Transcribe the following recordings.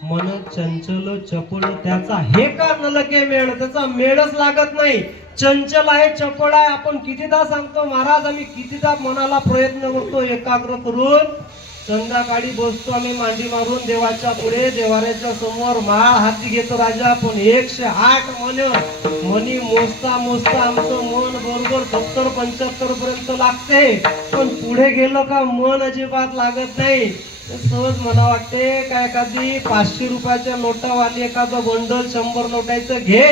मन चंचल चपळ त्याचा हे का न लगे मेळ, त्याचा मेळच लागत नाही. चंचल आहे, चपळ आहे. आपण कितीदा सांगतो महाराज, आम्ही कितीदा मनाला प्रयत्न करतो एकाग्र करून. संध्याकाळी बसतो आम्ही मांडी मारून देवाच्या पुढे, देवाऱ्याच्या समोर माळ हाती घेतो राजा. पण 108 मनी मोजता मोजता आमचं मन बरोबर 70-75 पर्यंत लागते. पण पुढे गेलो का मन अजिबात लागत नाही. सहज मला वाटते का एखादी 500 रुपयाच्या नोटावाली एखादं बंडल 100 नोटाचं घे,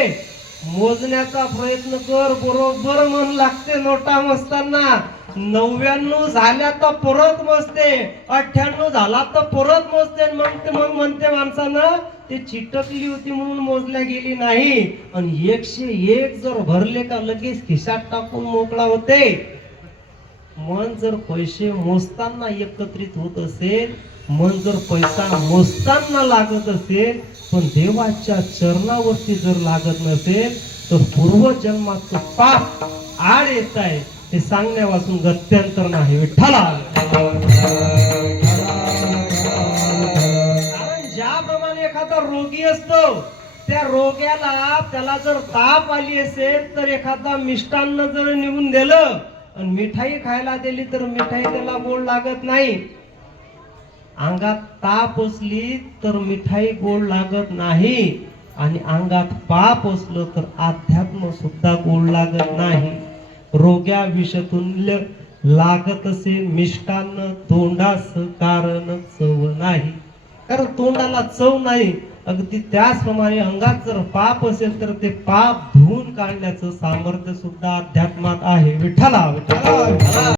मोजण्याचा प्रयत्न कर, बरोबर मन लागते नोटा मोजताना. 99 झाल्या तर परत मोजते, 98 झाला तर परत मोजते. मग म्हणते माणसानं ते चिटकली होती म्हणून मोजल्या गेली नाही. आणि 101 जर भरले का लगेच खिशात टाकून मोकळा होते. मन जर पैसे मोजताना एकत्रित होत असेल, मन जर पैसा मोजताना लागत असेल, पण देवाच्या चरणावरती जर लागत नसेल, तर पूर्वजन्माचं पाप आड येत आहे हे सांगण्यापासून गत्यंतर नाही. विठ्ठला. कारण ज्याप्रमाणे एखादा रोगी असतो, त्या रोग्याला त्याला जर ताप आली असेल तर एखादा मिष्टान्न जर निघून दिलं आणि मिठाई खायला दिली तर मिठाई त्याला गोड लागत नाही. अंगात ताप असली तर मिठाई गोड लागत नाही. आणि अंगात पाप असलं तर अध्यात्म सुद्धा गोड लागत नाही. रोग्या विषतुल्य लागत असे मिष्टान्न, तोंडास कारण चव नाही. कारण तोंडाला चव नाही. अगदी त्याचप्रमाणे अंगात जर पाप असेल तर ते पाप धुवून काढण्याचं सामर्थ्य सुद्धा अध्यात्मात आहे. विठ्ठला विठ्ठला.